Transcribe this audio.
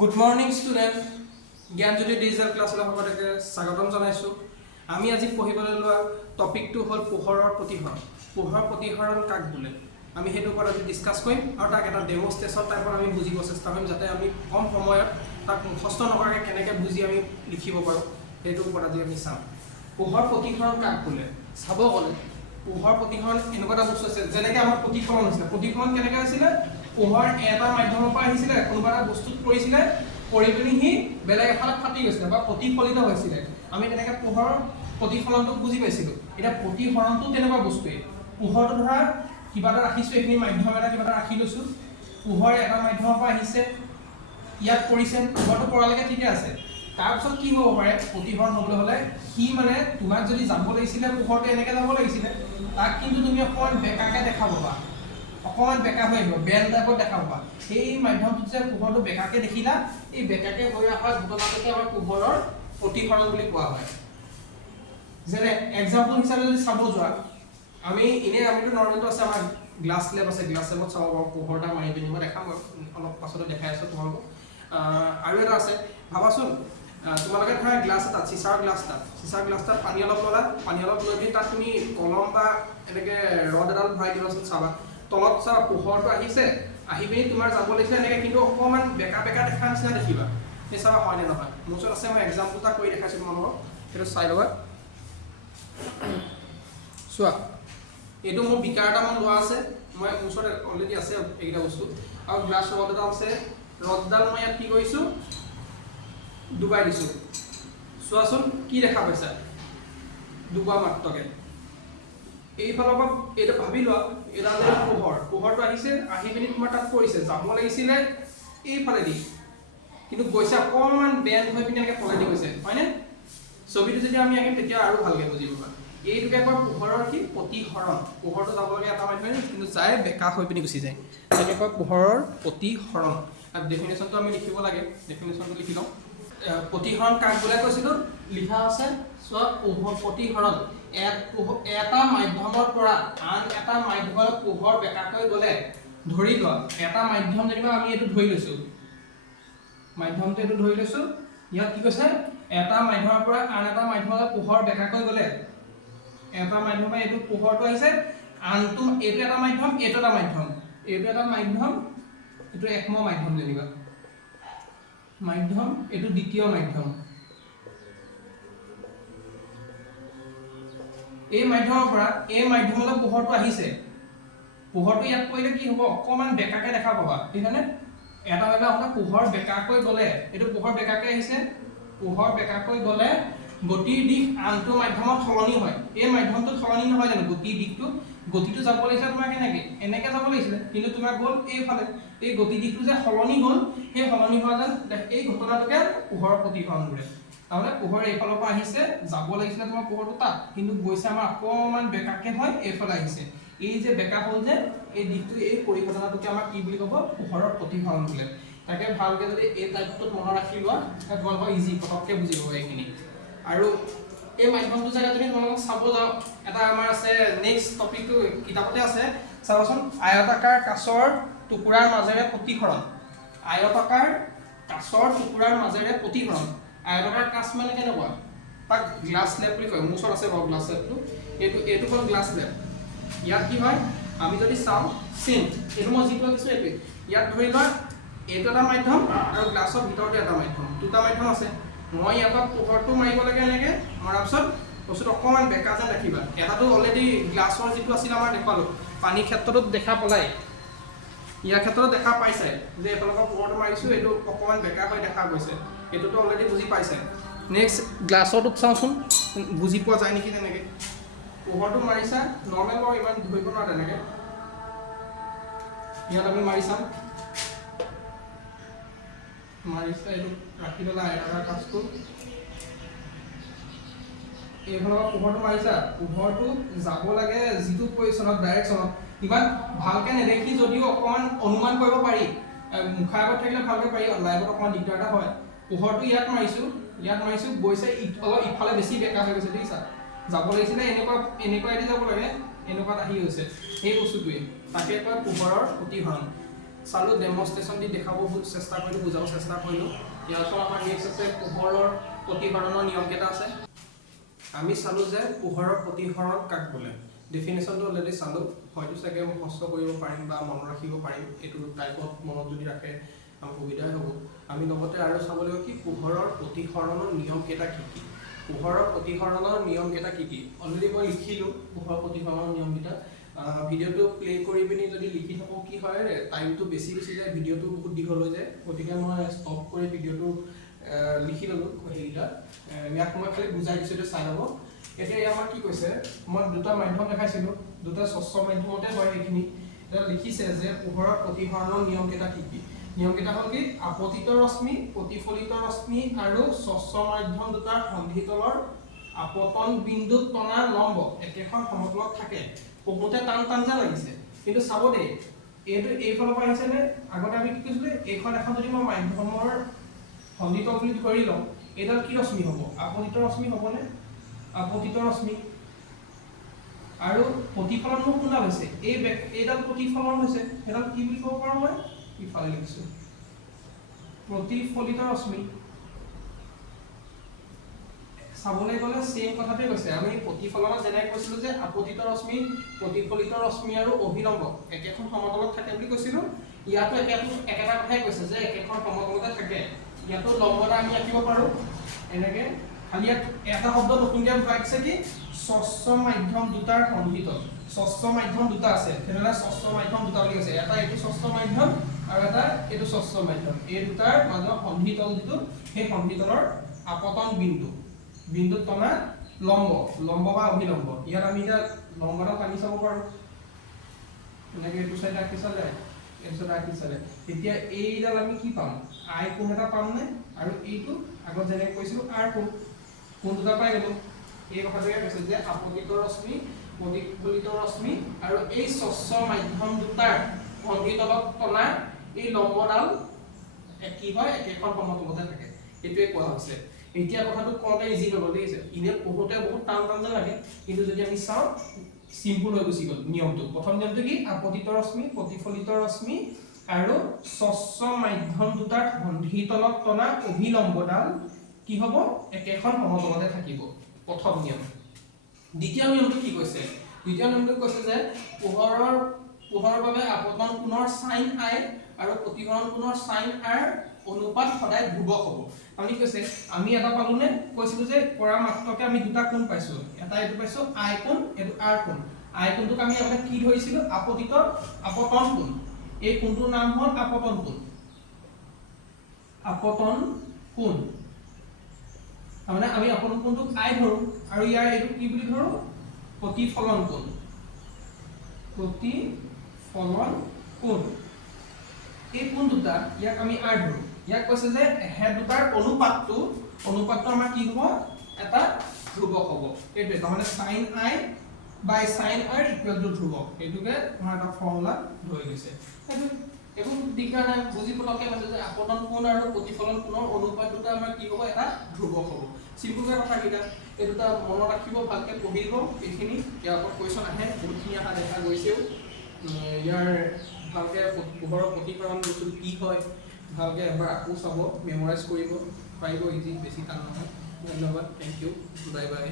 Good morning student Gyanjyoti digital ক্লাছলৈ সকলোকে স্বাগতম জনাইছোঁ। আমি আজি পঢ়িবলৈ লোৱা টপিকটো হ'ল পোহৰৰ প্ৰতিহৰণ। পোহৰৰ প্ৰতিহৰণ কাক বোলে আমি সেইটো ওপৰত আজি ডিছকাছ কৰিম আৰু তাক এটা ডেমনষ্ট্ৰেশ্যন টাইপত আমি বুজিব চেষ্টা কৰিম, যাতে আমি কম সময়ত তাক মুখস্থ নকৰাকৈ কেনেকৈ বুজি আমি লিখিব পাৰোঁ সেইটোৰ ওপৰত আজি আমি চাম। পোহৰ প্ৰতিহৰণ কাক বোলে চাব গ'লে পোহৰ প্ৰতিহৰণ এনেকুৱা এটা বস্তু আছে, যেনেকৈ আমাৰ প্ৰতিফলন হৈছিলে। প্ৰতিফলন কেনেকৈ হৈছিলে? পোহৰ এটা মাধ্যমৰ পৰা আহিছিলে, কোনোবা এটা বস্তুত পৰিছিলে, পৰি পিনি সি বেলেগ এফালে ফাটি গৈছিলে বা প্ৰতিফলিত হৈছিলে। আমি তেনেকৈ পোহৰৰ প্ৰতিফলনটোক বুজি পাইছিলোঁ। এতিয়া প্ৰতিহৰণটো তেনেকুৱা বস্তুৱেই। পোহৰটো ধৰা কিবা এটা ৰাখিছোঁ, এইখিনি মাধ্যম এটা কিবা এটা ৰাখি লৈছোঁ, পোহৰ এটা মাধ্যমৰ পৰা আহিছে, ইয়াত পৰিছে, পোহৰটো পৰালৈকে ঠিকে আছে। তাৰপিছত কি হ'ব পাৰে প্ৰতিহৰণ হ'বলৈ হ'লে, সি মানে তোমাক যদি যাব লাগিছিলে পোহৰটো এনেকৈ যাব লাগিছিলে, তাক কিন্তু তুমি অকণমান বেকাকৈ দেখা পাবা, অকণমান বেকা হৈ আহিব, বেল টাইপত দেখা পাবা। সেই মাধ্যমটোত যে পোহৰটো বেকাকৈ দেখিলা, এই বেকাকৈ হৈ অহা ঘটনাটোকে আমাৰ পোহৰৰ প্ৰতিহৰণ বুলি কোৱা হয়। যেনে এক্সাম্পল হিচাপে যদি চাব যোৱা, আমিতো নৰ্মেলটো আছে, আমাৰ গ্লাছ লেব আছে, গ্লাছ লেবত চাব পাৰোঁ পোহৰ এটা মাৰি পিনি। মই দেখাম অলপ পাছতে দেখাই আছোঁ তোমালোকক। আৰু এটা আছে, ভাবাচোন তোমালোকে ধৰা গ্লাছ এটাত, চিচাৰ গ্লাছ এটাত পানী অলপ ল'লা, পানী অলপ লৈ পিনি তাত তুমি কলম বা এনেকৈ ৰড এডাল ভৰাই দিবাচোন, চাবা তলত চাবা পোহৰটো আহিছে, আহি পিনি তোমাৰ যাব লাগিছিলে এনেকৈ, কিন্তু অকণমান বেকা বেকা দেখা নিচিনা দেখিবা। সেই চাবা হয়নে নহয়? মোৰ ওচৰত আছে, মই এক্সাম্পল এটা কৰি দেখাইছোঁ তোমালোকক, সেইটো চাই ল'বা। চোৱা, এইটো মোৰ বিকাৰ এটা লোৱা আছে, মই মোৰ ওচৰত অলৰেডি আছে এইকেইটা বস্তু, আৰু গ্লাছ ৰড এটা আছে। ৰডডাল মই ইয়াত কি কৰিছোঁ, ডুবাই দিছোঁ। চোৱাচোন কি দেখা পাইছা, ডুবা মাত্ৰকে। এইফালৰ পৰা এইটো ভাবি লোৱা, এডাল পোহৰটো আহিছে, আহি পিনি তোমাৰ তাত পৰিছে, যাব লাগিছিলে এইফালেদি, কিন্তু গৈছে অকণমান বেণ্ড হৈ পিনি এনেকৈ তলেদি গৈছে, হয়নে? ছবিটো যেতিয়া আমি আঁকিম তেতিয়া আৰু ভালকৈ বুজি পাবা। এইটোকে কয় পোহৰৰ কি প্ৰতিহৰণ। পোহৰটো যাব লাগে এটা মাধ্যমেৰে, কিন্তু যাই বেকা হৈ পিনি গুচি যায়, তেনেকৈ কয় পোহৰৰ প্ৰতিহৰণ। আৰু ডেফিনেশ্যনটো আমি লিখিব লাগে, ডেফিনেশ্যনটো লিখি লওঁ। প্ৰতিহৰণ কাক বোলে কৈছিলোঁ, লিখা আছে চোৱা, পোহৰ প্ৰতিহৰণ এটা মাধ্যমৰ পৰা আন এটা মাধ্যমলৈ পোহৰ বেকাকৈ গ'লে, ধৰি লোৱা এটা মাধ্যম যেনিবা আমি এইটো ধৰি লৈছোঁ, মাধ্যমটো এইটো ধৰি লৈছোঁ, ইয়াত কি কৈছে, এটা মাধ্যমৰ পৰা আন এটা মাধ্যমলৈ পোহৰ বেকাকৈ গ'লে, এটা মাধ্যমৰ পৰা এইটো পোহৰটো আহিছে, আনটো এইটো এটা মাধ্যম, এইটো এটা মাধ্যম, এইটো এটা মাধ্যম, এইটো একম মাধ্যম যেনিবা মাধ্যম, এইটো দ্বিতীয় মাধ্যম। এই মাধ্যমৰ পৰা এই মাধ্যমলৈ পোহৰটো আহিছে, পোহৰটো ইয়াত পৰিলে কি হ'ব, অকণমান বেকাকৈ দেখা পাবা, ঠিক হয়নে? এটা মাধ্যমত পোহৰ বেকাকৈ গ'লে, এইটো পোহৰ বেকাকৈ আহিছে, পোহৰ বেকাকৈ গ'লে গতিৰ দিশ আনটো মাধ্যমত সলনি হয়। এই মাধ্যমটোত সলনি নহয় জানো গতিৰ দিশটো? গতিটো যাব লাগিছিলে তোমাৰ কেনেকৈ, এনেকৈ যাব লাগিছিলে, কিন্তু তোমাৰ গ'ল এইফালে। এই গতি দিশটো যে সলনি হ'ল, সেই সলনি হোৱা যেন এই ঘটনাটোকে পোহৰৰ প্ৰতিহৰণ বোলে। তাৰমানে পোহৰ এইফালৰ পৰা আহিছে, যাব লাগিছিলে তোমাৰ পোহৰটো তাত, কিন্তু গৈছে আমাৰ অকণমান বেকাকৈ হয় এইফালে আহিছে। এই যে বেকা হ'ল যে এই দিশটো, এই পৰিঘটনাটোকে আমাৰ কি বুলি ক'ব, পোহৰৰ প্ৰতিহৰণ বোলে। তাকে ভালকৈ যদি এই টাইপটোত মনত ৰাখি লোৱা, তোমালোকৰ ইজি, পটককৈ বুজি পাব এইখিনি। আৰু এই মাধ্যমটো জেগা যদি তোমালোকক চাব যাওঁ, এটা আমাৰ আছে নেক্সট টপিকটো কিতাপতে আছে, চাবাচোন, আয়তাকাৰ কাঁচৰ টুকুৰাৰ মাজেৰে প্ৰতিহৰণ। আয়তাকাৰ কাঁচৰ টুকুৰাৰ মাজেৰে প্ৰতিহৰণ। আয়তাকাৰ কাঁচ মানে কেনেকুৱা, তাক গ্লাছ লেব বুলি কয়। মোৰ ওচৰত আছে বাৰু গ্লাছ লেবটো, এইটো হ'ল গ্লাছ লেব। ইয়াত কি হয়, আমি যদি চাওঁ চেম, এইটো মই যিটো আঁকিছোঁ এইটোৱে। ইয়াত ধৰি লোৱা এইটো এটা মাধ্যম আৰু গ্লাছৰ ভিতৰতে এটা মাধ্যম, দুটা মাধ্যম আছে। মই ইয়াৰ পৰা পোহৰটো মাৰিব লাগে, এনেকৈ মৰাৰ পিছত বস্তুটো অকণমান বেকা যেন দেখিবা। এটাতো অলৰেডি গ্লাছৰ যিটো আছিল আমাৰ দেখুৱালোঁ, পানীৰ ক্ষেত্ৰতো দেখা পলাই, ইয়াৰ ক্ষেত্ৰত দেখা পাইছে যে এইফালৰ পৰা পোহৰটো মাৰিছোঁ, এইটো অকণমান বেকা হৈ দেখা গৈছে, এইটোতো অলৰেডি বুজি পাইছে। নেক্সট গ্লাছৰটোত চাওঁচোন, বুজি পোৱা যায় নেকি তেনেকৈ। পোহৰটো মাৰিছা, নৰ্মেল বাৰু ইমান ধৰিব নোৱাৰা তেনেকৈ। ইয়াত আমি মাৰি চাম, মাৰিছা, এইটো ৰাখি ল'লা আয়তাকাৰ কাঁচটো, এইফালৰ পৰা পোহৰটো মাৰিছা, পোহৰটো যাব লাগে যিটো পজিশ্যনত, ডাইৰেকশ্যনত, ইমান ভালকৈ নেদেখি যদিও অকণমান অনুমান কৰিব পাৰি, মুখা আগত থাকিলে ভালকৈ পাৰি, লাইভত অকণমান দিগদাৰ এটা হয়। পোহৰটো ইয়াত মাৰিছোঁ, গৈছে অলপ ইফালে বেছি বেকা হৈ গৈছে, দেখিছা? যাব লাগিছিলে এনেকুৱাইদি যাব লাগে, এনেকুৱাত আহি গৈছে। সেই বস্তুটোৱে তাকে কয় পোহৰৰ প্ৰতিহৰণ। চালোঁ, ডেমনষ্ট্ৰেশ্যন দি দেখাব চেষ্টা কৰিলোঁ, বুজাব চেষ্টা কৰিলোঁ। ইয়াৰ পৰা আমাৰ নেক্সট আছে পোহৰৰ প্ৰতিসৰণৰ নিয়মকেইটা আছে। আমি চালোঁ যে পোহৰৰ প্ৰতিসৰণ কাক বোলে। ডেফিনেশ্যনটো অলৰেডি চালোঁ, হয়তো চাগে মই কষ্ট কৰিব পাৰিম বা মনত ৰাখিব পাৰিম, এইটো টাইপত মনত যদি ৰাখে আমাৰ সুবিধাই হ'ব। আমি লগতে আৰু চাব লাগিব কি পোহৰৰ প্ৰতিসৰণৰ নিয়মকেইটা কি কি। পোহৰৰ প্ৰতিসৰণৰ নিয়মকেইটা কি কি অলৰেডি মই লিখিলোঁ। পোহৰৰ প্ৰতিসৰণৰ নিয়মকেইটা ভিডিঅ'টো প্লে কৰি পিনি যদি লিখি থাকোঁ কি হয়, টাইমটো বেছি যায়, ভিডিঅ'টো বহুত দীঘল হৈ যায়। গতিকে মই ষ্টপ কৰি ভিডিঅ'টো লিখি ল'লোঁ সেইকেইটা। ইয়াক মই খালি বুজাই দিছোঁ, চাই ল'ব। এতিয়া ইয়াৰ আমাৰ কি কৈছে, মই দুটা মাধ্যম দেখাইছিলোঁ, দুটা স্বচ্ছ মাধ্যমতে হয় এইখিনি। এতিয়া লিখিছে যে পোহৰৰ প্ৰতিসৰণৰ নিয়মকেইটা কি কি। নিয়মকেইটা হ'ল কি, আপতিত ৰশ্মি, প্ৰতিফলিত ৰশ্মি আৰু স্বচ্ছ মাধ্যম দুটাৰ সন্ধিতলৰ আপতন বিন্দুত টনা লম্ব একেখন সমতলত থাকে। পঢ়োতে টান যেন লাগিছে, কিন্তু চাব দেই, এইটো এইফালৰ পৰা আহিছে নে? আগতে আমি কি কৈছিলোঁ, এইখন এখন যদি মই মাধ্যমৰ সন্ধিতল বুলি ধৰি লওঁ, এইডাল কি ৰশ্মি হ'ব? আপতিত ৰশ্মি হ'বনে? আপতিত ৰশ্মি। আৰু প্ৰতিফলন কোনডাল হৈছে? এইডাল প্ৰতিফলন হৈছে, সেইডাল কি বুলি ক'ব পাৰোঁ মই? ইফালে লিখিছোঁ প্ৰতিফলিত ৰশ্মি। চাবলৈ গ'লে চেম কথাটোৱে কৈছে। আমি প্ৰতিফলনত যেনেকৈ কৈছিলোঁ যে আপতিত ৰশ্মি, প্ৰতিফলিত ৰশ্মি আৰু অভিলম্ব একেখন সমতলত থাকে বুলি কৈছিলোঁ, ইয়াতো একেটা কথাই কৈছে যে একেখন সমতলতে থাকে। ইয়াতো লম্ব এটা আমি আঁকিব পাৰোঁ এনেকে। খালি ইয়াত এটা শব্দ নতুনকৈ ভৰাই দিছে কি, স্বচ্ছ মাধ্যম দুটাৰ সন্ধিতল। স্বচ্ছ মাধ্যম দুটা আছে, তেনেহ'লে স্বচ্ছ মাধ্যম দুটা বুলি কৈছে। এটা এইটো স্বচ্ছ মাধ্যম আৰু এটা এইটো স্বচ্ছ মাধ্যম। এই দুটাৰ মাজৰ সন্ধিতল যিটো, সেই সন্ধিতলৰ আপতন বিন্দুত টনা লম্ব বা অভিলম্ব। ইয়াত আমি এতিয়া লম্বটা টানি চাব পাৰোঁ, এনেকৈ এইটো চাইডে আঁকি চালে, এইটো চাইডে আঁকি চালে, তেতিয়া এইডাল আমি কি পাম? আই কোণ এটা পামনে? আৰু এইটো আগত যেনেকৈ কৈছিলোঁ আৰ কোণ দুটা পাই গ'লোঁ। এই কথাটোকে কৈছে যে আপতিত ৰশ্মি, প্ৰতিফলিত ৰশ্মি আৰু এই স্বচ্ছ মাধ্যম দুটাৰ সন্ধিতলত টনা এই লম্বডাল কি হয়, একেখন সমতলতে থাকে, সেইটোৱে কোৱা হৈছে। এতিয়া কথাটো কওঁতে ইজি হৈ গ'ল, দেখিছে? ইনে পঢ়োতে বহুত টান যেন লাগে, কিন্তু যদি আমি চাওঁ চিম্পুল হৈ গুচি গ'ল নিয়মটো। প্ৰথম নিয়মটো কি, আপতিত ৰশ্মি, প্ৰতিফলিত ৰশ্মি আৰু স্বচ্ছ মাধ্যম দুটাৰ সন্ধিতলত টনা অভিলম্বডাল কি হ'ব, একেখন সমতলতে থাকিব। প্ৰথম নিয়ম। দ্বিতীয় নিয়মটো কি কৈছে? দ্বিতীয় নিয়মটো কৈছে যে পোহৰৰ বাবে আপতন কোণৰ sin i আৰু প্ৰতিফলন কোণৰ sin r অনুপাত সদায় ধ্ৰুৱক হ'ব। আমি কৈছে, আমি এটা পালোনে? কৈছিলোঁ যে কৰা মাত্ৰকে আমি দুটা কোণ পাইছোঁ। এটা এইটো পাইছোঁ i কোণ, এইটো r কোণ। i কোণটোক আমি আগতে কি ধৰিছিলোঁ? আপতন কোণ। এই কোণটোৰ নাম হ'ল আপতন কোণ। আপতন কোণ। তাৰমানে আমি আপতন কোণটোক i ধৰোঁ আৰু ইয়াৰ এইটো কি বুলি ধৰোঁ? প্ৰতিফলন কোণ। প্ৰতিফলন কোণ। এই কোণ দুটা, ইয়াক আমি r ধৰোঁ। ইয়াক কৈছে যে এহে দুটাৰ অনুপাতটো আমাৰ কি হ'ব? এটা ধ্ৰুৱক হ'ব। এইটোৱে তাৰমানে sin i by sin r equal to ধ্ৰুৱক। এইটোকে আমাৰ এটা ফৰ্মুলা ধৰি লৈছে। একো দিগদাৰ নাই, বুজি পটককৈ পাইছে যে আপতন কোণ আৰু প্ৰতিফলন কোণৰ অনুপাত দুটা আমাৰ কি হ'ব? এটা ধ্ৰুৱক হ'ব। চিম্পুলকৈ কথাকেইটা এই দুটা মনত ৰাখিব, ভালকৈ পঢ়িব এইখিনি। ইয়াৰ ওপৰত কুৱেশ্যন আহে, বহুতখিনি অহা দেখা গৈছেও। ইয়াৰ ভালকৈ পোহৰৰ প্ৰতিফলন বস্তুটো কি হয় ভালকৈ এবাৰ আকৌ চাব, মেমৰাইজ কৰিব পাৰিব, ইজি, বেছি টান নহয়। ধন্যবাদ, থেংক ইউ, বাই বাই।